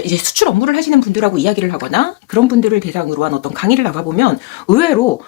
이제 수출 업무를 하시는 분들하고 이야기를 하거나 그런 분들을 대상으로 한 어떤 강의를 나가보면 의외로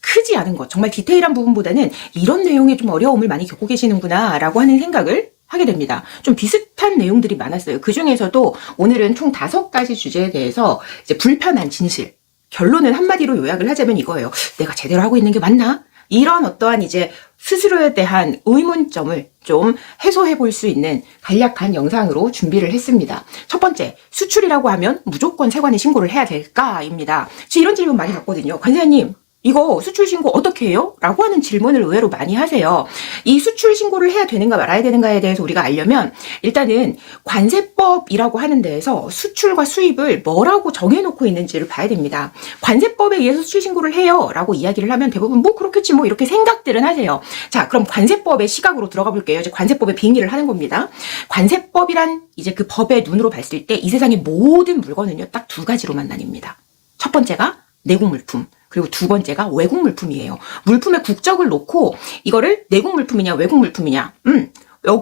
크지 않은 것, 정말 디테일한 부분보다는 이런 내용에 좀 어려움을 많이 겪고 계시는구나 라고 하는 생각을 하게 됩니다. 좀 비슷한 내용들이 많았어요. 그 중에서도 오늘은 총 5가지 주제에 대해서 이제 불편한 진실, 결론을 한마디로 요약을 하자면 이거예요. 내가 제대로 하고 있는 게 맞나? 이런 어떠한 이제 스스로에 대한 의문점을 좀 해소해 볼 수 있는 간략한 영상으로 준비를 했습니다. 첫 번째, 수출이라고 하면 무조건 세관에 신고를 해야 될까입니다. 저 이런 질문 많이 받거든요. 관세사님, 이거 수출 신고 어떻게 해요? 라고 하는 질문을 의외로 많이 하세요. 이 수출 신고를 해야 되는가 말아야 되는가에 대해서 우리가 알려면 일단은 관세법이라고 하는 데에서 수출과 수입을 뭐라고 정해놓고 있는지를 봐야 됩니다. 관세법에 의해서 수출 신고를 해요 라고 이야기를 하면 대부분 뭐 그렇겠지 뭐 이렇게 생각들은 하세요. 자, 그럼 관세법의 시각으로 들어가 볼게요. 이제 관세법의 빙의를 하는 겁니다. 관세법이란 이제 그 법의 눈으로 봤을 때 이 세상의 모든 물건은요 딱 2가지로만 나뉩니다. 첫 번째가 내국 물품, 그리고 2번째가 외국 물품이에요. 물품의 국적을 놓고 이거를 내국 물품이냐 외국 물품이냐,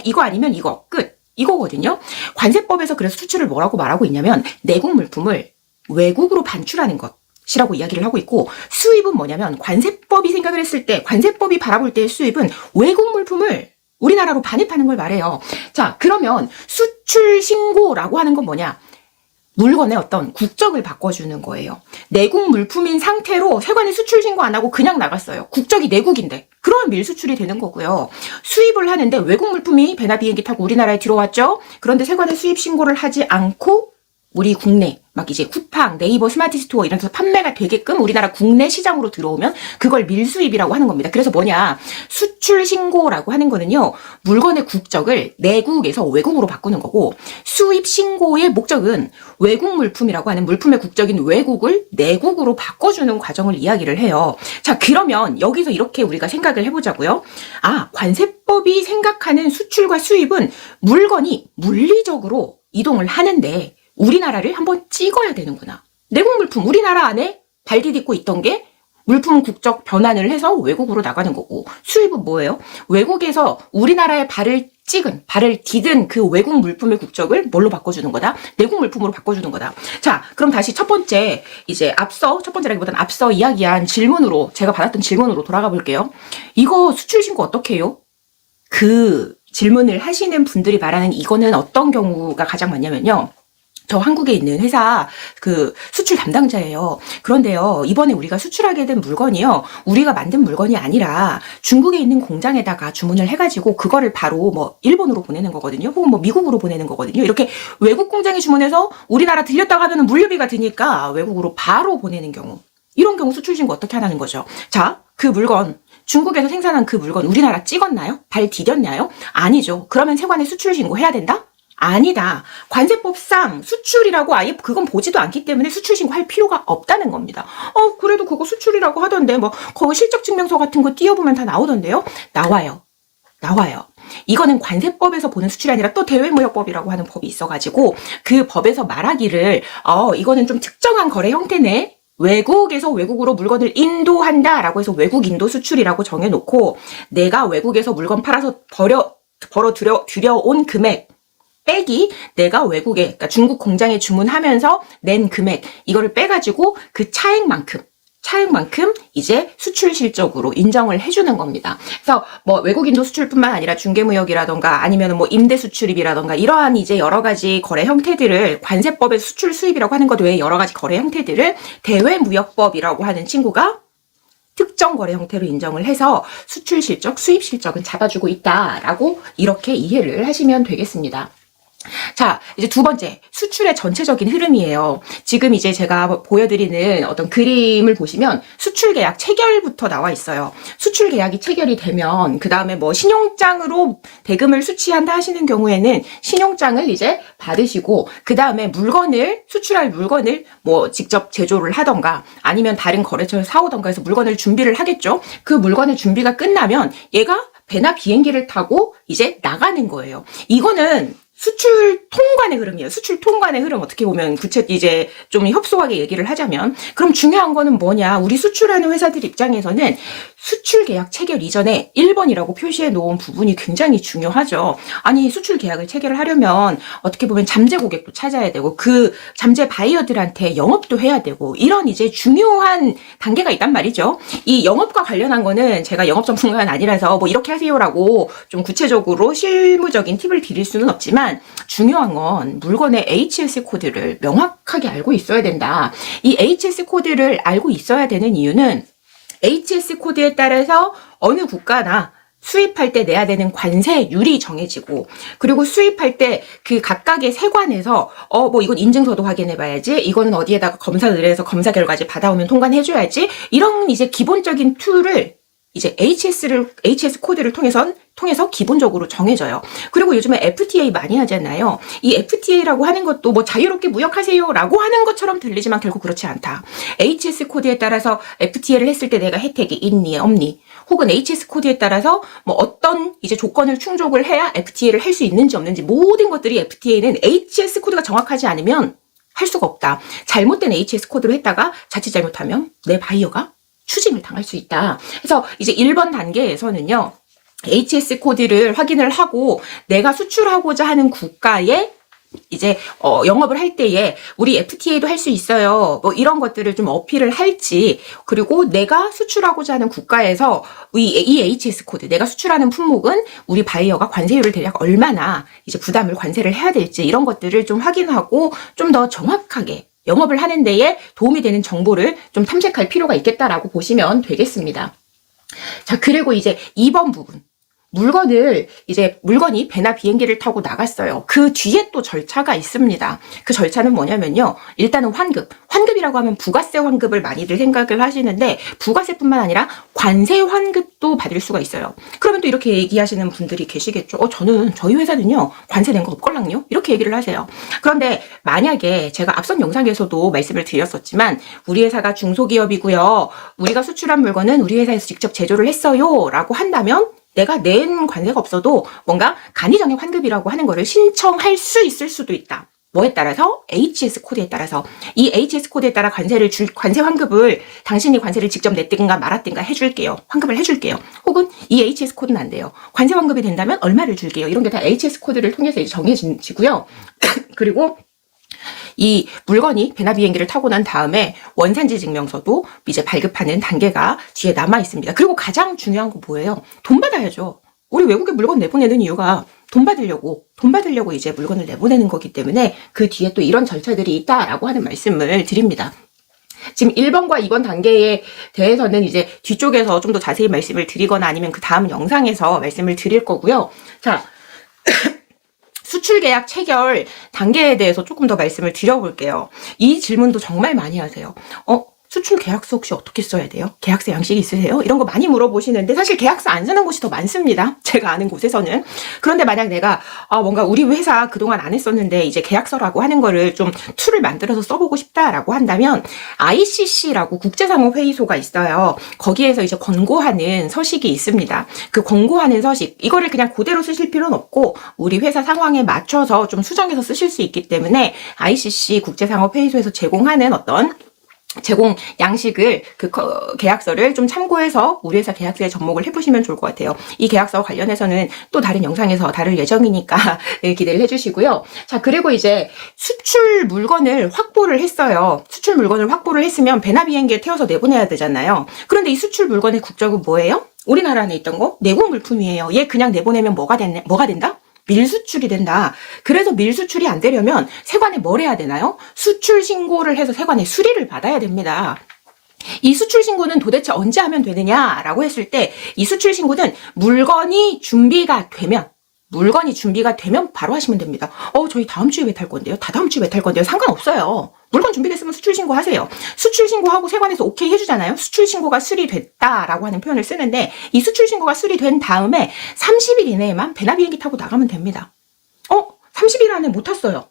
이거 아니면 이거 끝, 이거거든요. 관세법에서 그래서 수출을 뭐라고 말하고 있냐면 내국 물품을 외국으로 반출하는 것이라고 이야기를 하고 있고, 수입은 뭐냐면 관세법이 생각을 했을 때, 관세법이 바라볼 때의 수입은 외국 물품을 우리나라로 반입하는 걸 말해요. 자, 그러면 수출 신고라고 하는 건 뭐냐? 물건의 어떤 국적을 바꿔주는 거예요. 내국 물품인 상태로 세관에 수출 신고 안 하고 그냥 나갔어요. 국적이 내국인데. 그러면 밀수출이 되는 거고요. 수입을 하는데 외국 물품이 배나 비행기 타고 우리나라에 들어왔죠. 그런데 세관에 수입 신고를 하지 않고 우리 국내 막 이제 쿠팡, 네이버, 스마트 스토어 이런 데서 판매가 되게끔 우리나라 국내 시장으로 들어오면 그걸 밀수입이라고 하는 겁니다. 그래서 뭐냐, 수출 신고라고 하는 거는요, 물건의 국적을 내국에서 외국으로 바꾸는 거고, 수입 신고의 목적은 외국 물품이라고 하는 물품의 국적인 외국을 내국으로 바꿔주는 과정을 이야기를 해요. 자, 그러면 여기서 이렇게 우리가 생각을 해보자고요. 관세법이 생각하는 수출과 수입은 물건이 물리적으로 이동을 하는데 우리나라를 한번 찍어야 되는구나. 내국 물품, 우리나라 안에 발 디딛고 있던 게 물품 국적 변환을 해서 외국으로 나가는 거고, 수입은 뭐예요? 외국에서 우리나라에 발을 디딘 그 외국 물품의 국적을 뭘로 바꿔주는 거다? 내국 물품으로 바꿔주는 거다. 자, 그럼 다시 첫 번째라기보다는 앞서 이야기한 질문으로, 제가 받았던 질문으로 돌아가 볼게요. 이거 수출 신고 어떻게 해요? 그 질문을 하시는 분들이 말하는 이거는 어떤 경우가 가장 많냐면요. 저 한국에 있는 회사 그 수출 담당자예요. 그런데요, 이번에 우리가 수출하게 된 물건이요, 우리가 만든 물건이 아니라 중국에 있는 공장에다가 주문을 해가지고 그거를 바로 뭐 일본으로 보내는 거거든요. 혹은 뭐 미국으로 보내는 거거든요. 이렇게 외국 공장에 주문해서 우리나라 들렸다가 하면 물류비가 드니까 외국으로 바로 보내는 경우, 이런 경우 수출 신고 어떻게 하냐는 거죠. 자, 그 물건, 중국에서 생산한 그 물건 우리나라 찍었나요? 발 디뎠나요? 아니죠. 그러면 세관에 수출 신고 해야 된다? 아니다. 관세법상 수출이라고 아예 그건 보지도 않기 때문에 수출 신고할 필요가 없다는 겁니다. 그래도 그거 수출이라고 하던데 뭐 거기 실적증명서 같은 거 띄워보면 다 나오던데요? 나와요. 이거는 관세법에서 보는 수출이 아니라 또 대외무역법이라고 하는 법이 있어가지고 그 법에서 말하기를 이거는 좀 특정한 거래 형태네, 외국에서 외국으로 물건을 인도한다라고 해서 외국 인도 수출이라고 정해놓고, 내가 외국에서 물건 팔아서 들여온 금액 빼기 내가 외국에, 그러니까 중국 공장에 주문하면서 낸 금액, 이거를 빼가지고 그 차액만큼 이제 수출 실적으로 인정을 해주는 겁니다. 그래서 뭐 외국인도 수출뿐만 아니라 중개무역이라던가 아니면 뭐 임대 수출입이라던가 이러한 이제 여러 가지 거래 형태들을, 관세법의 수출 수입이라고 하는 것 외에 여러 가지 거래 형태들을 대외무역법이라고 하는 친구가 특정 거래 형태로 인정을 해서 수출 실적, 수입 실적은 잡아주고 있다라고 이렇게 이해를 하시면 되겠습니다. 자, 이제 2번째, 수출의 전체적인 흐름이에요. 지금 이제 제가 보여드리는 어떤 그림을 보시면 수출 계약 체결부터 나와 있어요. 수출 계약이 체결이 되면 그 다음에 뭐 신용장으로 대금을 수취한다 하시는 경우에는 신용장을 이제 받으시고, 그 다음에 수출할 물건을 뭐 직접 제조를 하던가 아니면 다른 거래처에서 사오던가 해서 물건을 준비를 하겠죠. 그 물건의 준비가 끝나면 얘가 배나 비행기를 타고 이제 나가는 거예요. 이거는 수출 통관의 흐름이에요. 수출 통관의 흐름 어떻게 보면 이제 좀 협소하게 얘기를 하자면 그럼 중요한 거는 뭐냐? 우리 수출하는 회사들 입장에서는 수출 계약 체결 이전에 1번이라고 표시해 놓은 부분이 굉장히 중요하죠. 아니 수출 계약을 체결을 하려면 어떻게 보면 잠재 고객도 찾아야 되고 그 잠재 바이어들한테 영업도 해야 되고 이런 이제 중요한 단계가 있단 말이죠. 이 영업과 관련한 거는 제가 영업 전문가는 아니라서 뭐 이렇게 하세요라고 좀 구체적으로 실무적인 팁을 드릴 수는 없지만 중요한 건 물건의 HS 코드를 명확하게 알고 있어야 된다. 이 HS 코드를 알고 있어야 되는 이유는 HS 코드에 따라서 어느 국가나 수입할 때 내야 되는 관세율이 정해지고 그리고 수입할 때 그 각각의 세관에서 뭐 이건 인증서도 확인해 봐야지 이거는 어디에다가 검사 의뢰해서 검사 결과지 받아오면 통관해 줘야지 이런 이제 기본적인 툴을 이제 HS 코드를 통해서 기본적으로 정해져요. 그리고 요즘에 FTA 많이 하잖아요. 이 FTA라고 하는 것도 뭐 자유롭게 무역하세요라고 하는 것처럼 들리지만 결국 그렇지 않다. HS 코드에 따라서 FTA를 했을 때 내가 혜택이 있니 없니 혹은 HS 코드에 따라서 뭐 어떤 이제 조건을 충족을 해야 FTA를 할 수 있는지 없는지 모든 것들이 FTA는 HS 코드가 정확하지 않으면 할 수가 없다. 잘못된 HS 코드로 했다가 자칫 잘못하면 내 바이어가 추징을 당할 수 있다. 그래서 이제 1번 단계에서는요. HS 코드를 확인을 하고 내가 수출하고자 하는 국가에 이제 영업을 할 때에 우리 FTA도 할 수 있어요. 뭐 이런 것들을 좀 어필을 할지 그리고 내가 수출하고자 하는 국가에서 이 HS 코드 내가 수출하는 품목은 우리 바이어가 관세율을 대략 얼마나 이제 부담을 관세를 해야 될지 이런 것들을 좀 확인하고 좀 더 정확하게 영업을 하는 데에 도움이 되는 정보를 좀 탐색할 필요가 있겠다라고 보시면 되겠습니다. 자, 그리고 이제 2번 부분. 물건이 배나 비행기를 타고 나갔어요. 그 뒤에 또 절차가 있습니다. 그 절차는 뭐냐면요. 일단은 환급이라고 하면 부가세 환급을 많이들 생각을 하시는데 부가세뿐만 아니라 관세 환급도 받을 수가 있어요. 그러면 또 이렇게 얘기하시는 분들이 계시겠죠. 저희 회사는요. 관세 낸 거 없걸랑요? 이렇게 얘기를 하세요. 그런데 만약에 제가 앞선 영상에서도 말씀을 드렸었지만 우리 회사가 중소기업이고요. 우리가 수출한 물건은 우리 회사에서 직접 제조를 했어요. 라고 한다면 내가 낸 관세가 없어도 뭔가 간이정액 환급이라고 하는 거를 신청할 수 있을 수도 있다. 뭐에 따라서? HS 코드에 따라서. 이 HS 코드에 따라 관세 환급을 당신이 관세를 직접 냈든가 말았든가 해줄게요. 환급을 해줄게요. 혹은 이 HS 코드는 안 돼요. 관세 환급이 된다면 얼마를 줄게요. 이런 게 다 HS 코드를 통해서 이제 정해지고요. 그리고 이 물건이 배나 비행기를 타고 난 다음에 원산지 증명서도 이제 발급하는 단계가 뒤에 남아 있습니다. 그리고 가장 중요한 거 뭐예요? 돈 받아야죠. 우리 외국에 물건 내보내는 이유가 돈 받으려고 이제 물건을 내보내는 거기 때문에 그 뒤에 또 이런 절차들이 있다라고 하는 말씀을 드립니다. 지금 1번과 2번 단계에 대해서는 이제 뒤쪽에서 좀 더 자세히 말씀을 드리거나 아니면 그 다음 영상에서 말씀을 드릴 거고요. 자. 수출 계약 체결 단계에 대해서 조금 더 말씀을 드려볼게요. 이 질문도 정말 많이 하세요. 수출 계약서 혹시 어떻게 써야 돼요? 계약서 양식이 있으세요? 이런 거 많이 물어보시는데 사실 계약서 안 쓰는 곳이 더 많습니다. 제가 아는 곳에서는. 그런데 만약 내가 뭔가 우리 회사 그동안 안 했었는데 이제 계약서라고 하는 거를 좀 툴을 만들어서 써보고 싶다라고 한다면 ICC라고 국제상호회의소가 있어요. 거기에서 이제 권고하는 서식이 있습니다. 그 권고하는 서식 이거를 그냥 그대로 쓰실 필요는 없고 우리 회사 상황에 맞춰서 좀 수정해서 쓰실 수 있기 때문에 ICC 국제상호회의소에서 제공하는 어떤 제공 양식을 그 계약서를 좀 참고해서 우리 회사 계약서에 접목을 해보시면 좋을 것 같아요. 이 계약서 관련해서는 또 다른 영상에서 다룰 예정이니까 기대를 해주시고요. 자, 그리고 이제 수출 물건을 확보를 했어요. 수출 물건을 확보를 했으면 배나 비행기에 태워서 내보내야 되잖아요. 그런데 이 수출 물건의 국적은 뭐예요? 우리나라 안에 있던 거? 내국 물품이에요. 얘 그냥 내보내면 뭐가 된다? 밀수출이 된다. 그래서 밀수출이 안 되려면 세관에 뭘 해야 되나요? 수출 신고를 해서 세관에 수리를 받아야 됩니다. 이 수출 신고는 도대체 언제 하면 되느냐라고 했을 때 이 수출 신고는 물건이 준비가 되면 바로 하시면 됩니다. 저희 다음 주에 왜 탈 건데요? 다다음 주에 왜 탈 건데요? 상관없어요. 물건 준비됐으면 수출 신고하세요. 수출 신고하고 세관에서 오케이 해주잖아요. 수출 신고가 수리됐다라고 하는 표현을 쓰는데 이 수출 신고가 수리된 다음에 30일 이내에만 배나 비행기 타고 나가면 됩니다. 30일 안에 못 탔어요.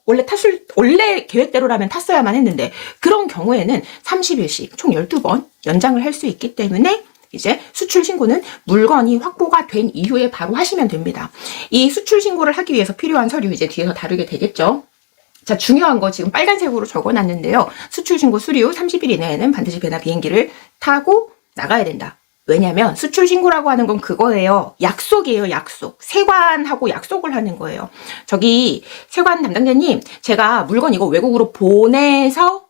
원래 계획대로라면 탔어야만 했는데 그런 경우에는 30일씩 총 12번 연장을 할 수 있기 때문에 이제 수출 신고는 물건이 확보가 된 이후에 바로 하시면 됩니다. 이 수출 신고를 하기 위해서 필요한 서류 이제 뒤에서 다루게 되겠죠. 자, 중요한 거 지금 빨간색으로 적어놨는데요. 수출 신고 수료 30일 이내에는 반드시 배나 비행기를 타고 나가야 된다. 왜냐면 수출 신고라고 하는 건 그거예요. 약속이에요, 약속. 세관하고 약속을 하는 거예요. 저기 세관 담당자님, 제가 물건 이거 외국으로 보내서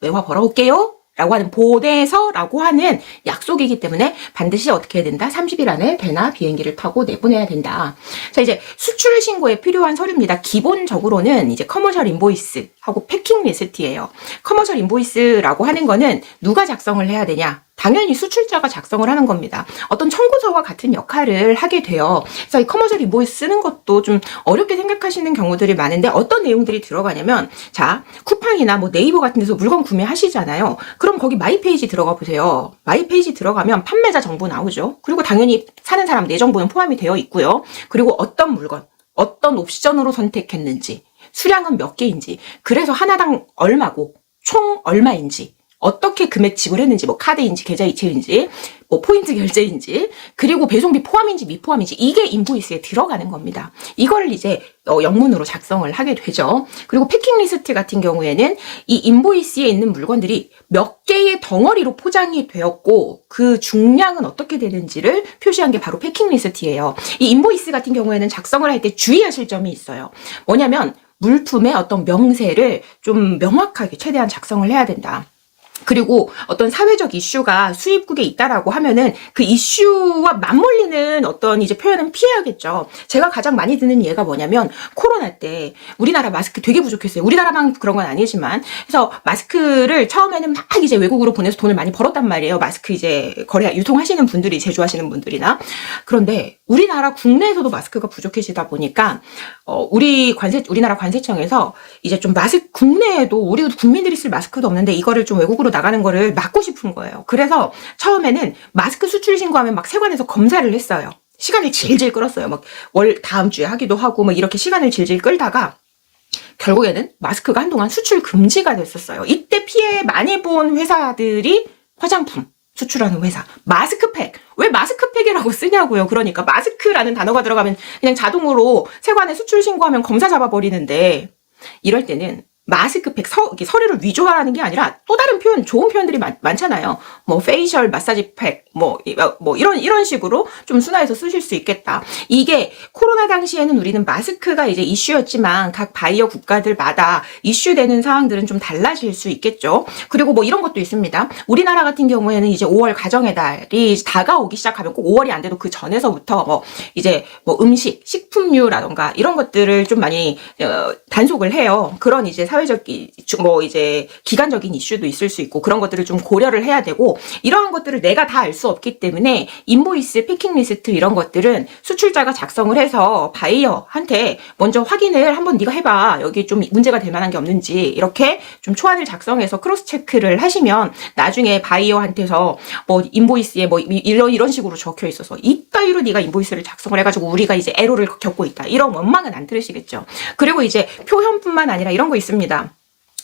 외화 벌어올게요. 라고 하는 보내서라고 하는 약속이기 때문에 반드시 어떻게 해야 된다? 30일 안에 배나 비행기를 타고 내보내야 된다. 자, 이제 수출 신고에 필요한 서류입니다. 기본적으로는 이제 커머셜 인보이스하고 패킹 리스트예요. 커머셜 인보이스라고 하는 거는 누가 작성을 해야 되냐? 당연히 수출자가 작성을 하는 겁니다. 어떤 청구서와 같은 역할을 하게 돼요. 그래서 이 커머셜 인보이스 쓰는 것도 좀 어렵게 생각하시는 경우들이 많은데 어떤 내용들이 들어가냐면, 자, 쿠팡이나 뭐 네이버 같은 데서 물건 구매하시잖아요. 그럼 거기 마이 페이지 들어가 보세요. 마이 페이지 들어가면 판매자 정보 나오죠. 그리고 당연히 사는 사람 내 정보는 포함이 되어 있고요. 그리고 어떤 물건, 어떤 옵션으로 선택했는지, 수량은 몇 개인지, 그래서 하나당 얼마고 총 얼마인지, 어떻게 금액 지불했는지, 뭐 카드인지 계좌 이체인지, 뭐 포인트 결제인지, 그리고 배송비 포함인지 미포함인지, 이게 인보이스에 들어가는 겁니다. 이걸 이제 영문으로 작성을 하게 되죠. 그리고 패킹 리스트 같은 경우에는 이 인보이스에 있는 물건들이 몇 개의 덩어리로 포장이 되었고 그 중량은 어떻게 되는지를 표시한 게 바로 패킹 리스트예요. 이 인보이스 같은 경우에는 작성을 할 때 주의하실 점이 있어요. 뭐냐면 물품의 어떤 명세를 좀 명확하게 최대한 작성을 해야 된다. 그리고 어떤 사회적 이슈가 수입국에 있다라고 하면은 그 이슈와 맞물리는 어떤 이제 표현은 피해야겠죠. 제가 가장 많이 듣는 예가 뭐냐면 코로나 때 우리나라 마스크 되게 부족했어요. 우리나라만 그런 건 아니지만. 그래서 마스크를 처음에는 막 이제 외국으로 보내서 돈을 많이 벌었단 말이에요. 마스크 이제 거래 유통하시는 분들이, 제조하시는 분들이나. 그런데 우리나라 국내에서도 마스크가 부족해지다 보니까 우리나라 관세청에서 이제 좀 마스크, 국내에도 우리 국민들이 쓸 마스크도 없는데 이거를 좀 외국으로 나가는 거를 막고 싶은 거예요. 그래서 처음에는 마스크 수출 신고하면 막 세관에서 검사를 했어요. 시간을 질질 끌었어요. 막 다음 주에 하기도 하고 막 이렇게 시간을 질질 끌다가 결국에는 마스크가 한동안 수출 금지가 됐었어요. 이때 피해 많이 본 회사들이 화장품 수출하는 회사, 마스크팩. 왜 마스크팩이라고 쓰냐고요. 그러니까 마스크라는 단어가 들어가면 그냥 자동으로 세관에 수출 신고하면 검사 잡아버리는데, 이럴 때는 마스크팩 서류를 위조하라는 게 아니라 또 다른 표현, 좋은 표현들이 많잖아요. 뭐 페이셜 마사지 팩, 뭐 이런 식으로 좀 순화해서 쓰실 수 있겠다. 이게 코로나 당시에는 우리는 마스크가 이제 이슈였지만 각 바이어 국가들마다 이슈되는 사항들은 좀 달라질 수 있겠죠. 그리고 뭐 이런 것도 있습니다. 우리나라 같은 경우에는 이제 5월 가정의 달이 다가오기 시작하면, 꼭 5월이 안 돼도 그 전에서부터 이제 음식, 식품류라던가 이런 것들을 좀 많이 단속을 해요. 그런 이제 사회적 이제 기간적인 이슈도 있을 수 있고 그런 것들을 좀 고려를 해야 되고, 이러한 것들을 내가 다 알 수 없기 때문에 인보이스, 패킹 리스트 이런 것들은 수출자가 작성을 해서 바이어한테 먼저 확인을 한번 네가 해봐. 여기 좀 문제가 될 만한 게 없는지 이렇게 좀 초안을 작성해서 크로스 체크를 하시면 나중에 바이어한테서 인보이스에 이런 식으로 적혀 있어서 이따위로 네가 인보이스를 작성을 해가지고 우리가 이제 에러를 겪고 있다, 이런 원망은 안 들으시겠죠. 그리고 이제 표현뿐만 아니라 이런 거 있습니다.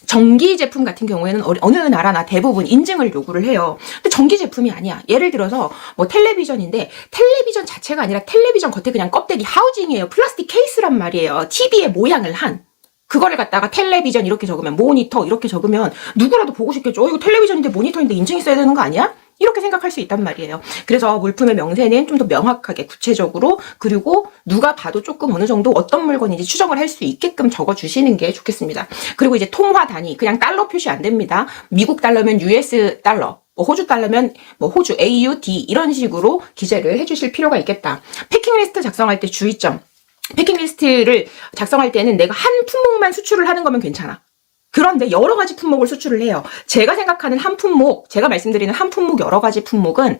전기 제품 같은 경우에는 어느 나라나 대부분 인증을 요구를 해요. 근데 전기 제품이 아니야. 예를 들어서 텔레비전인데 텔레비전 자체가 아니라 텔레비전 겉에 그냥 껍데기 하우징이에요. 플라스틱 케이스란 말이에요. TV의 모양을 한. 그거를 갖다가 텔레비전 이렇게 적으면, 모니터 이렇게 적으면 누구라도 보고 싶겠죠. 이거 텔레비전인데 모니터인데 인증 있어야 되는 거 아니야? 이렇게 생각할 수 있단 말이에요. 그래서 물품의 명세는 좀 더 명확하게 구체적으로, 그리고 누가 봐도 조금 어느 정도 어떤 물건인지 추정을 할 수 있게끔 적어주시는 게 좋겠습니다. 그리고 이제 통화 단위, 그냥 달러 표시 안 됩니다. 미국 달러면 US 달러, 호주 달러면 호주 AUD 이런 식으로 기재를 해주실 필요가 있겠다. 패킹 리스트 작성할 때 주의점. 패킹 리스트를 작성할 때는 내가 한 품목만 수출을 하는 거면 괜찮아. 그런데 여러 가지 품목을 수출을 해요. 제가 생각하는 한 품목, 제가 말씀드리는 한 품목, 여러 가지 품목은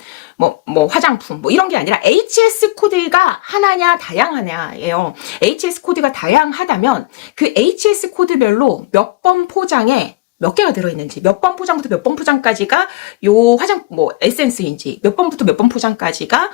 화장품 이런 게 아니라 HS 코드가 하나냐 다양하냐예요. HS 코드가 다양하다면 그 HS 코드별로 몇 번 포장에 몇 개가 들어있는지, 몇 번 포장부터 몇 번 포장까지가 에센스인지, 몇 번부터 몇 번 포장까지가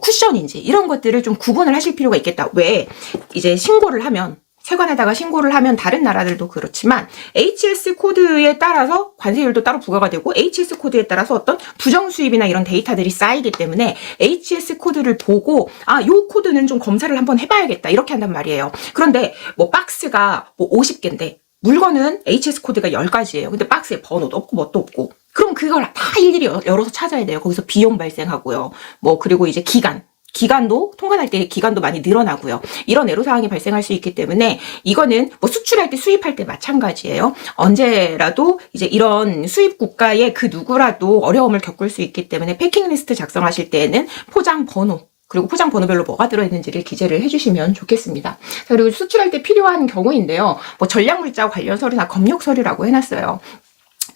쿠션인지, 이런 것들을 좀 구분을 하실 필요가 있겠다. 왜? 이제 신고를 하면 세관에다가 신고를 하면 다른 나라들도 그렇지만 HS 코드에 따라서 관세율도 따로 부과가 되고 HS 코드에 따라서 어떤 부정 수입이나 이런 데이터들이 쌓이기 때문에 HS 코드를 보고 요 코드는 좀 검사를 한번 해봐야겠다 이렇게 한단 말이에요. 그런데 뭐 박스가 뭐 50개인데 물건은 HS 코드가 10가지예요. 근데 박스에 번호도 없고 뭣도 없고. 그럼 그걸 다 일일이 열어서 찾아야 돼요. 거기서 비용 발생하고요. 뭐 그리고 이제 기간도 통관할 때 기간도 많이 늘어나고요. 이런 애로사항이 발생할 수 있기 때문에 이거는 뭐 수출할 때 수입할 때 마찬가지예요. 언제라도 이제 이런 수입 국가의 그 누구라도 어려움을 겪을 수 있기 때문에 패킹 리스트 작성하실 때에는 포장 번호 그리고 포장 번호별로 뭐가 들어있는지를 기재를 해주시면 좋겠습니다. 그리고 수출할 때 필요한 경우인데요. 뭐 전략물자 관련 서류나 검역 서류라고 해놨어요.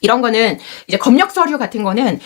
이런 거는 이제 검역 서류 같은 거는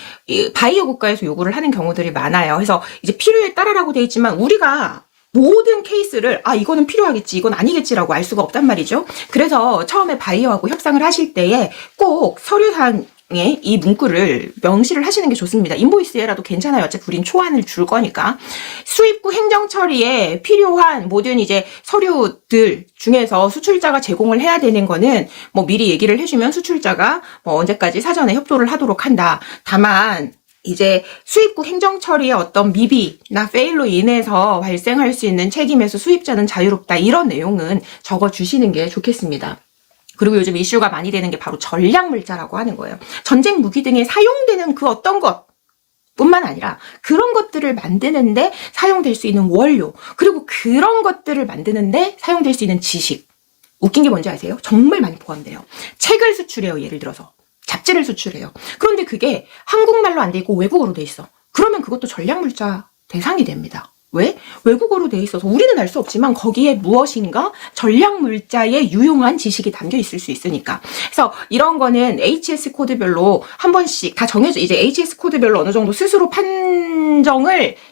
바이오 국가에서 요구를 하는 경우들이 많아요. 그래서 이제 필요에 따라라고 돼 있지만 우리가 모든 케이스를 이거는 필요하겠지 이건 아니겠지라고 알 수가 없단 말이죠. 그래서 처음에 바이오하고 협상을 하실 때에 꼭 서류상 이 문구를 명시를 하시는 게 좋습니다. 인보이스에라도 괜찮아요. 어차피 우린 초안을 줄 거니까. 수입국 행정 처리에 필요한 모든 이제 서류들 중에서 수출자가 제공을 해야 되는 거는 뭐 미리 얘기를 해주면 수출자가 뭐 언제까지 사전에 협조를 하도록 한다. 다만 이제 수입국 행정 처리의 어떤 미비나 페일로 인해서 발생할 수 있는 책임에서 수입자는 자유롭다. 이런 내용은 적어주시는 게 좋겠습니다. 그리고 요즘 이슈가 많이 되는 게 바로 전략물자라고 하는 거예요. 전쟁 무기 등에 사용되는 그 어떤 것 뿐만 아니라 그런 것들을 만드는데 사용될 수 있는 원료 그리고 그런 것들을 만드는데 사용될 수 있는 지식. 웃긴 게 뭔지 아세요? 정말 많이 포함돼요. 책을 수출해요. 예를 들어서 잡지를 수출해요. 그런데 그게 한국말로 안 돼 있고 외국어로 돼 있어. 그러면 그것도 전략물자 대상이 됩니다. 왜? 외국어로 돼 있어서 우리는 알 수 없지만 거기에 무엇인가 전략물자의 유용한 지식이 담겨 있을 수 있으니까. 그래서 이런 거는 HS 코드별로 한 번씩 다 정해져 이제 HS 코드별로 어느 정도 스스로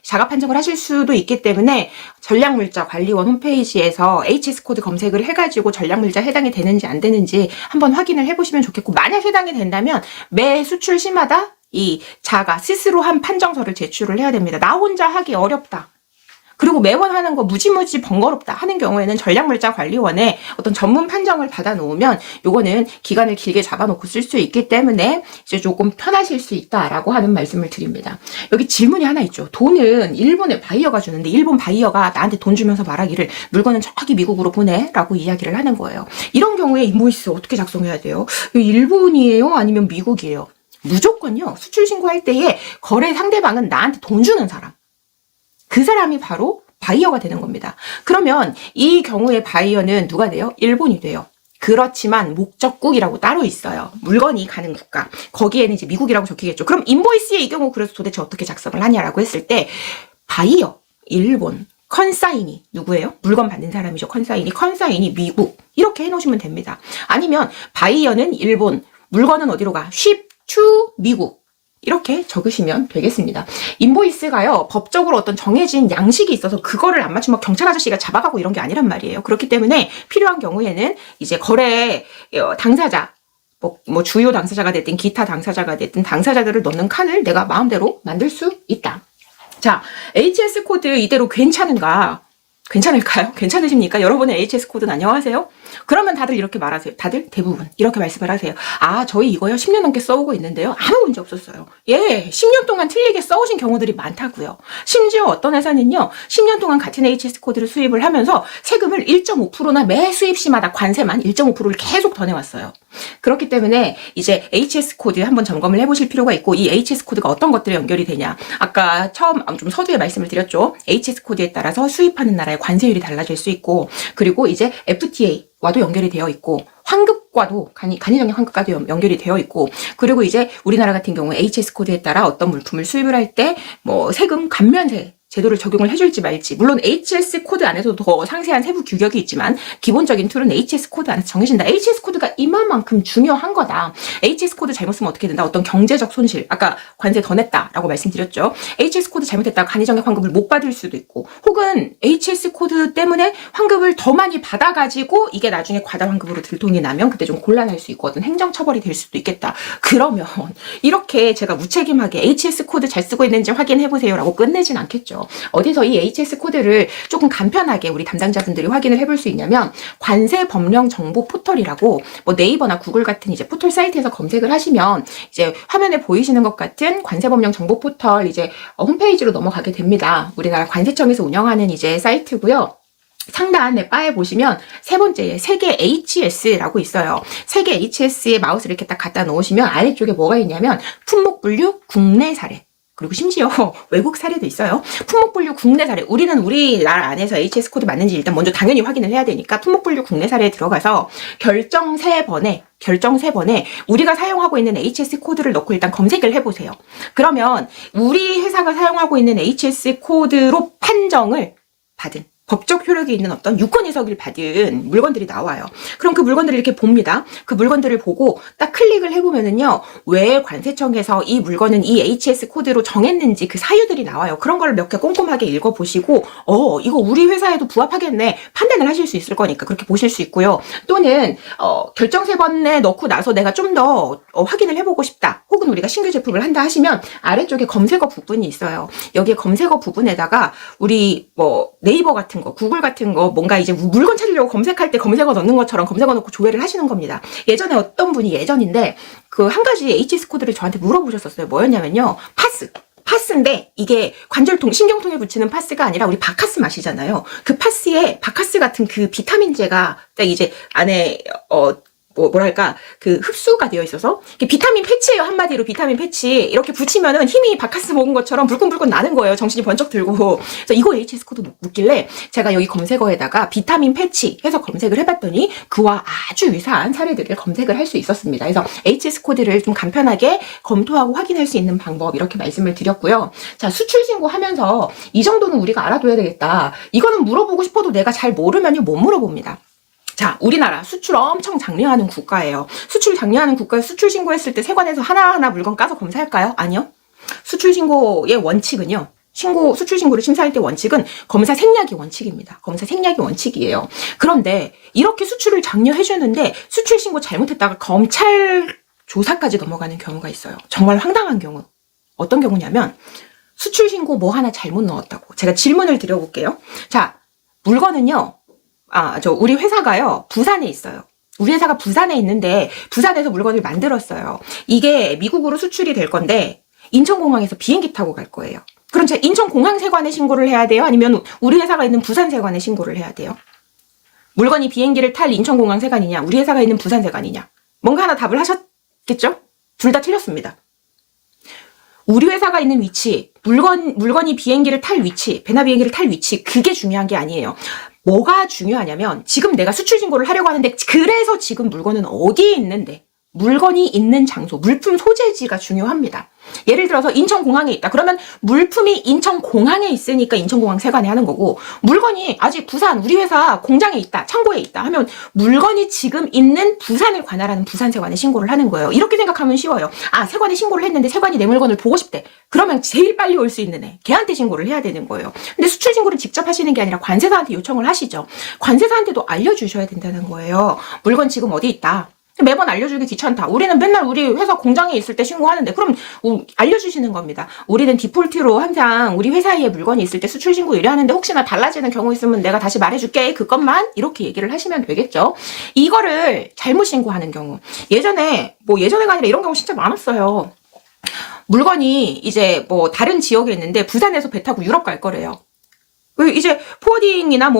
자가 판정을 하실 수도 있기 때문에 전략물자 관리원 홈페이지에서 HS 코드 검색을 해가지고 전략물자 해당이 되는지 안 되는지 한번 확인을 해보시면 좋겠고 만약 해당이 된다면 매 수출 시마다 이 자가 스스로 한 판정서를 제출을 해야 됩니다. 나 혼자 하기 어렵다. 그리고 매번 하는 거 무지무지 번거롭다 하는 경우에는 전략물자 관리원에 어떤 전문 판정을 받아 놓으면 요거는 기간을 길게 잡아놓고 쓸 수 있기 때문에 이제 조금 편하실 수 있다라고 하는 말씀을 드립니다. 여기 질문이 하나 있죠. 돈은 일본의 바이어가 주는데 일본 바이어가 나한테 돈 주면서 말하기를 물건은 저기 미국으로 보내라고 이야기를 하는 거예요. 이런 경우에 인보이스 어떻게 작성해야 돼요? 일본이에요? 아니면 미국이에요? 무조건요. 수출 신고할 때에 거래 상대방은 나한테 돈 주는 사람. 그 사람이 바로 바이어가 되는 겁니다. 그러면 이 경우에 바이어는 누가 돼요? 일본이 돼요. 그렇지만 목적국이라고 따로 있어요. 물건이 가는 국가. 거기에는 이제 미국이라고 적히겠죠. 그럼 인보이스에 이 경우 그래서 도대체 어떻게 작성을 하냐라고 했을 때 바이어, 일본, 컨사인이 누구예요? 물건 받는 사람이죠. 컨사인이 미국. 이렇게 해놓으시면 됩니다. 아니면 바이어는 일본, 물건은 어디로 가? ship to 미국. 이렇게 적으시면 되겠습니다. 인보이스가요, 법적으로 어떤 정해진 양식이 있어서 그거를 안 맞추면 경찰 아저씨가 잡아가고 이런 게 아니란 말이에요. 그렇기 때문에 필요한 경우에는 이제 거래 당사자, 뭐 주요 당사자가 됐든 기타 당사자가 됐든 당사자들을 넣는 칸을 내가 마음대로 만들 수 있다. 자, HS 코드 이대로 괜찮은가? 괜찮을까요? 괜찮으십니까? 여러분의 HS 코드는 안녕하세요? 그러면 다들 이렇게 말하세요. 다들 대부분 이렇게 말씀을 하세요. 저희 이거요 10년 넘게 써오고 있는데요. 아무 문제 없었어요. 10년 동안 틀리게 써오신 경우들이 많다고요. 심지어 어떤 회사는요 10년 동안 같은 HS 코드를 수입을 하면서 세금을 1.5%나 매 수입 시마다 관세만 1.5%를 계속 더 내왔어요. 그렇기 때문에 이제 HS 코드 한번 점검을 해보실 필요가 있고 이 HS 코드가 어떤 것들에 연결이 되냐. 아까 처음 좀 서두에 말씀을 드렸죠. HS 코드에 따라서 수입하는 나라의 관세율이 달라질 수 있고 그리고 이제 FTA와도 연결이 되어 있고 환급과도 간이정의 환급과도 연결이 되어 있고 그리고 이제 우리나라 같은 경우에 HS 코드에 따라 어떤 물품을 수입을 할 때 뭐 세금 감면세 제도를 적용을 해줄지 말지 물론 HS 코드 안에서도 더 상세한 세부 규격이 있지만 기본적인 툴은 HS 코드 안에서 정해진다. HS 코드가 이만큼 중요한 거다. HS 코드 잘못 쓰면 어떻게 된다. 어떤 경제적 손실 아까 관세 더 냈다라고 말씀드렸죠. HS 코드 잘못했다가 간이정의 환급을 못 받을 수도 있고 혹은 HS 코드 때문에 환급을 더 많이 받아가지고 이게 나중에 과다 환급으로 들통이 나면 그때 좀 곤란할 수 있고 어떤 행정처벌이 될 수도 있겠다. 그러면 이렇게 제가 무책임하게 HS 코드 잘 쓰고 있는지 확인해보세요 라고 끝내진 않겠죠. 있어요. 어디서 이 HS 코드를 조금 간편하게 우리 담당자분들이 확인을 해볼 수 있냐면 관세 법령 정보 포털이라고 뭐 네이버나 구글 같은 이제 포털 사이트에서 검색을 하시면 이제 화면에 보이시는 것 같은 관세 법령 정보 포털 이제 홈페이지로 넘어가게 됩니다. 우리나라 관세청에서 운영하는 이제 사이트고요. 상단에 바에 보시면 세 번째에 세계 HS라고 있어요. 세계 HS에 마우스를 이렇게 딱 갖다 놓으시면 아래쪽에 뭐가 있냐면 품목분류 국내 사례 그리고 심지어 외국 사례도 있어요. 품목분류 국내 사례. 우리는 우리나라 안에서 HS 코드 맞는지 일단 먼저 당연히 확인을 해야 되니까 품목분류 국내 사례에 들어가서 결정 3번에 우리가 사용하고 있는 HS 코드를 넣고 일단 검색을 해보세요. 그러면 우리 회사가 사용하고 있는 HS 코드로 판정을 받은 법적 효력이 있는 어떤 유권 해석을 받은 물건들이 나와요. 그럼 그 물건들을 이렇게 봅니다. 그 물건들을 보고 딱 클릭을 해보면은요, 왜 관세청에서 이 물건은 이 HS 코드로 정했는지 그 사유들이 나와요. 그런 걸 몇 개 꼼꼼하게 읽어보시고, 이거 우리 회사에도 부합하겠네. 판단을 하실 수 있을 거니까 그렇게 보실 수 있고요. 또는, 결정 3번에 넣고 나서 내가 좀 더 확인을 해보고 싶다. 혹은 우리가 신규 제품을 한다 하시면 아래쪽에 검색어 부분이 있어요. 여기에 검색어 부분에다가 우리 뭐 네이버 같은 거, 구글 같은 거 뭔가 이제 물건 찾으려고 검색할 때 검색어 넣는 것처럼 검색어 넣고 조회를 하시는 겁니다. 예전에 어떤 분이 예전인데 그 한 가지 HS 코드를 저한테 물어보셨었어요. 뭐였냐면요. 파스인데 이게 관절통, 신경통에 붙이는 파스가 아니라 우리 바카스 마시잖아요. 그 파스에 바카스 같은 그 비타민제가 딱 이제 안에 뭐랄까 그 흡수가 되어 있어서 비타민 패치예요. 한마디로 비타민 패치 이렇게 붙이면은 힘이 바카스 먹은 것처럼 불끈불끈 나는 거예요. 정신이 번쩍 들고. 그래서 이거 HS 코드 묻길래 제가 여기 검색어에다가 비타민 패치 해서 검색을 해봤더니 그와 아주 유사한 사례들을 검색을 할 수 있었습니다. 그래서 HS 코드를 좀 간편하게 검토하고 확인할 수 있는 방법 이렇게 말씀을 드렸고요. 자, 수출 신고하면서 이 정도는 우리가 알아둬야 되겠다. 이거는 물어보고 싶어도 내가 잘 모르면요 못 물어봅니다. 자, 우리나라 수출 엄청 장려하는 국가예요. 수출 장려하는 국가에 수출 신고했을 때 세관에서 하나하나 물건 까서 검사할까요? 아니요. 수출 신고의 원칙은요. 수출 신고를 심사할 때 원칙은 검사 생략이 원칙입니다. 검사 생략이 원칙이에요. 그런데 이렇게 수출을 장려해 주는데 수출 신고 잘못했다가 검찰 조사까지 넘어가는 경우가 있어요. 정말 황당한 경우. 어떤 경우냐면 수출 신고 뭐 하나 잘못 넣었다고. 제가 질문을 드려볼게요. 자, 물건은요. 우리 회사가요, 부산에 있어요. 우리 회사가 부산에 있는데, 부산에서 물건을 만들었어요. 이게 미국으로 수출이 될 건데, 인천공항에서 비행기 타고 갈 거예요. 그럼 제가 인천공항 세관에 신고를 해야 돼요? 아니면 우리 회사가 있는 부산 세관에 신고를 해야 돼요? 물건이 비행기를 탈 인천공항 세관이냐, 우리 회사가 있는 부산 세관이냐? 뭔가 하나 답을 하셨겠죠? 둘 다 틀렸습니다. 우리 회사가 있는 위치, 물건이 비행기를 탈 위치, 배나 비행기를 탈 위치, 그게 중요한 게 아니에요. 뭐가 중요하냐면 지금 내가 수출 신고를 하려고 하는데 그래서 지금 물건은 어디에 있는데 물건이 있는 장소, 물품 소재지가 중요합니다. 예를 들어서 인천공항에 있다. 그러면 물품이 인천공항에 있으니까 인천공항 세관에 하는 거고 물건이 아직 부산, 우리 회사 공장에 있다, 창고에 있다 하면 물건이 지금 있는 부산을 관할하는 부산세관에 신고를 하는 거예요. 이렇게 생각하면 쉬워요. 세관에 신고를 했는데 세관이 내 물건을 보고 싶대. 그러면 제일 빨리 올 수 있는 애, 걔한테 신고를 해야 되는 거예요. 근데 수출 신고를 직접 하시는 게 아니라 관세사한테 요청을 하시죠. 관세사한테도 알려주셔야 된다는 거예요. 물건 지금 어디 있다. 매번 알려주기 귀찮다. 우리는 맨날 우리 회사 공장에 있을 때 신고하는데 그럼 알려주시는 겁니다. 우리는 디폴트로 항상 우리 회사에 물건이 있을 때 수출 신고 의뢰하는데 혹시나 달라지는 경우 있으면 내가 다시 말해줄게. 그것만 이렇게 얘기를 하시면 되겠죠. 이거를 잘못 신고하는 경우. 예전에가 아니라 이런 경우 진짜 많았어요. 물건이 이제 다른 지역에 있는데 부산에서 배 타고 유럽 갈 거래요. 이제 포워딩이나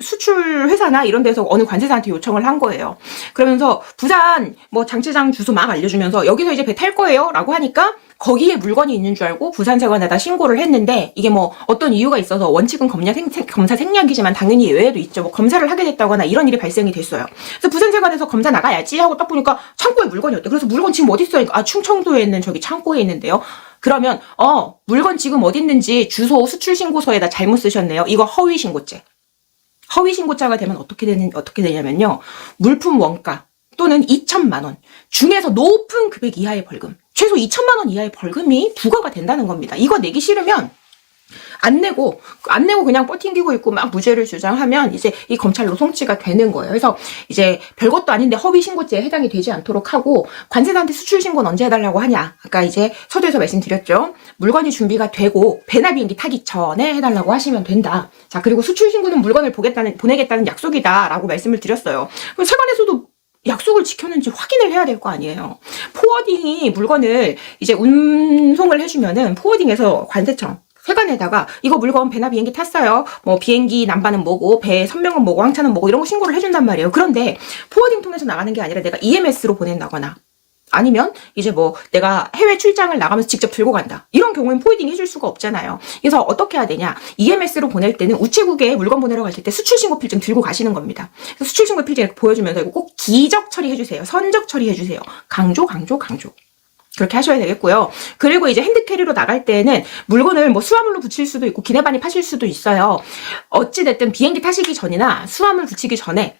수출 회사나 이런 데서 어느 관세사한테 요청을 한 거예요. 그러면서 부산 장치장 주소 막 알려주면서 여기서 이제 배 탈 거예요 라고 하니까 거기에 물건이 있는 줄 알고 부산세관에다 신고를 했는데 이게 어떤 이유가 있어서 원칙은 검사 생략이지만 당연히 예외도 있죠. 검사를 하게 됐다거나 이런 일이 발생이 됐어요. 그래서 부산세관에서 검사 나가야지 하고 딱 보니까 창고에 물건이 없대. 그래서 물건 지금 어디 있어요? 충청도에 있는 저기 창고에 있는데요. 그러면 물건 지금 어디 있는지 주소 수출 신고서에다 잘못 쓰셨네요. 이거 허위 신고죄. 허위 신고자가 되면 어떻게 되냐면요. 물품 원가 또는 2천만 원 중에서 높은 금액 이하의 벌금, 최소 2천만 원 이하의 벌금이 부과가 된다는 겁니다. 이거 내기 싫으면 안 내고 그냥 버팅기고 있고 막 무죄를 주장하면 이제 이 검찰로 송치가 되는 거예요. 그래서 이제 별것도 아닌데 허위 신고죄에 해당이 되지 않도록 하고, 관세사한테 수출 신고는 언제 해달라고 하냐? 아까 이제 서두에서 말씀드렸죠. 물건이 준비가 되고 배나 비행기 타기 전에 해달라고 하시면 된다. 자, 그리고 수출 신고는 물건을 보내겠다는 약속이다라고 말씀을 드렸어요. 그럼 세관에서도 약속을 지켰는지 확인을 해야 될 거 아니에요. 포워딩이 물건을 이제 운송을 해주면은 포워딩에서 관세청 세관에다가 이거 물건 배나 비행기 탔어요. 뭐 비행기 남바는 뭐고 배 선명은 뭐고 항차는 뭐고 이런 거 신고를 해준단 말이에요. 그런데 포워딩 통해서 나가는 게 아니라 내가 EMS로 보낸다거나 아니면 이제 뭐 내가 해외 출장을 나가면서 직접 들고 간다. 이런 경우엔 포워딩 해줄 수가 없잖아요. 그래서 어떻게 해야 되냐. EMS로 보낼 때는 우체국에 물건 보내러 가실 때 수출신고 필증 들고 가시는 겁니다. 수출신고 필증 보여주면서 이거 꼭 기적 처리해주세요. 선적 처리해주세요. 강조. 그렇게 하셔야 되겠고요. 그리고 이제 핸드캐리로 나갈 때는 물건을 뭐 수화물로 붙일 수도 있고 기내반입 하실 수도 있어요. 어찌됐든 비행기 타시기 전이나 수화물 붙이기 전에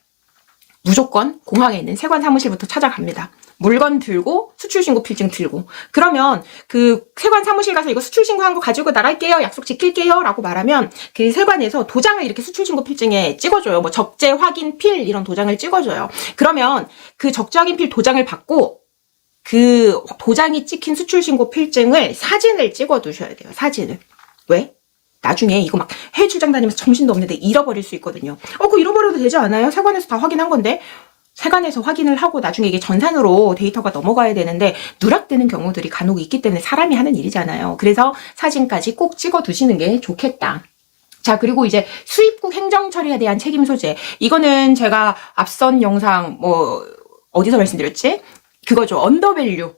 무조건 공항에 있는 세관 사무실부터 찾아갑니다. 물건 들고 수출신고 필증 들고, 그러면 그 세관 사무실 가서 이거 수출신고한 거 가지고 나갈게요, 약속 지킬게요 라고 말하면 그 세관에서 도장을 이렇게 수출신고 필증에 찍어줘요. 뭐 적재 확인 필 이런 도장을 찍어줘요. 그러면 그 적재 확인 필 도장을 받고 그 도장이 찍힌 수출신고 필증을 사진을 찍어 두셔야 돼요. 사진을. 왜? 나중에 이거 막 해외 출장 다니면서 정신도 없는데 잃어버릴 수 있거든요. 그거 잃어버려도 되지 않아요? 세관에서 다 확인한 건데. 세관에서 확인을 하고 나중에 이게 전산으로 데이터가 넘어가야 되는데 누락되는 경우들이 간혹 있기 때문에 사람이 하는 일이잖아요. 그래서 사진까지 꼭 찍어 두시는 게 좋겠다. 자, 그리고 이제 수입국 행정 처리에 대한 책임 소재. 이거는 제가 앞선 영상 뭐 어디서 말씀드렸지? 그거죠. 언더밸류,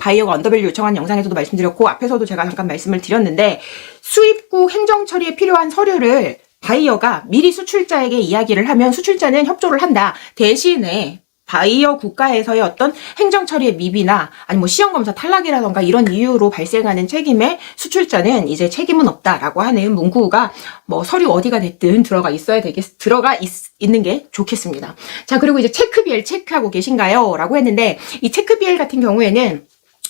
바이어가 언더밸류 요청한 영상에서도 말씀드렸고 앞에서도 제가 잠깐 말씀을 드렸는데, 수입국 행정 처리에 필요한 서류를 바이어가 미리 수출자에게 이야기를 하면 수출자는 협조를 한다. 대신에 바이어 국가에서의 어떤 행정 처리의 미비나 아니 뭐 시험 검사 탈락이라던가 이런 이유로 발생하는 책임에 수출자는 이제 책임은 없다라고 하는 문구가 뭐 서류 어디가 됐든 있는 게 좋겠습니다. 자, 그리고 이제 체크 BL 체크하고 계신가요? 라고 했는데, 이 체크 BL 같은 경우에는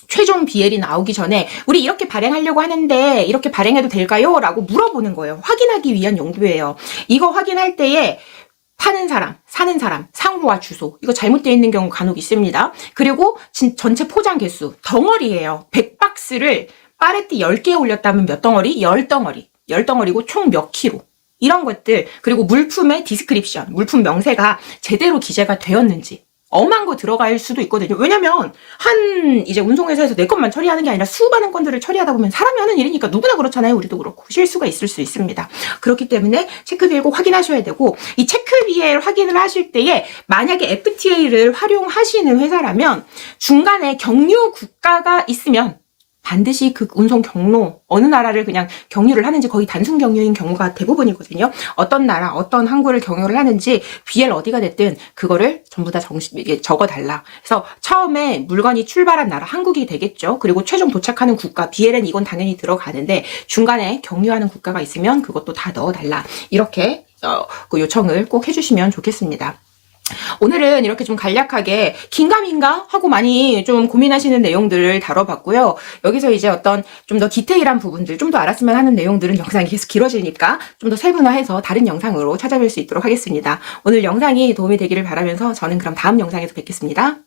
최종 BL이 나오기 전에 우리 이렇게 발행하려고 하는데 이렇게 발행해도 될까요? 라고 물어보는 거예요. 확인하기 위한 용도예요. 이거 확인할 때에 파는 사람, 사는 사람, 상호와 주소 이거 잘못되어 있는 경우 간혹 있습니다. 그리고 전체 포장 개수, 덩어리예요. 100박스를 파레트 10개 올렸다면 몇 덩어리? 10덩어리. 10덩어리고 총 몇 킬로. 이런 것들, 그리고 물품의 디스크립션, 물품 명세가 제대로 기재가 되었는지. 엄한 거 들어갈 수도 있거든요. 왜냐면 이제 운송회사에서 내 것만 처리하는 게 아니라 수많은 건들을 처리하다 보면 사람이 하는 일이니까 누구나 그렇잖아요. 우리도 그렇고 실수가 있을 수 있습니다. 그렇기 때문에 체크 BL 꼭 확인하셔야 되고, 이 체크 BL 확인을 하실 때에 만약에 FTA를 활용하시는 회사라면 중간에 경유 국가가 있으면 반드시 그 운송 경로, 어느 나라를 그냥 경유를 하는지 거의 단순 경유인 경우가 대부분이거든요. 어떤 나라, 어떤 항구를 경유를 하는지 BL 어디가 됐든 그거를 전부 다 적어달라. 그래서 처음에 물건이 출발한 나라, 한국이 되겠죠. 그리고 최종 도착하는 국가, BL엔 이건 당연히 들어가는데 중간에 경유하는 국가가 있으면 그것도 다 넣어달라. 이렇게 그 요청을 꼭 해주시면 좋겠습니다. 오늘은 이렇게 좀 간략하게 긴가민가 하고 많이 좀 고민하시는 내용들을 다뤄봤고요. 여기서 이제 어떤 좀 더 디테일한 부분들, 좀 더 알았으면 하는 내용들은 영상이 계속 길어지니까 좀 더 세분화해서 다른 영상으로 찾아뵐 수 있도록 하겠습니다. 오늘 영상이 도움이 되기를 바라면서 저는 그럼 다음 영상에서 뵙겠습니다.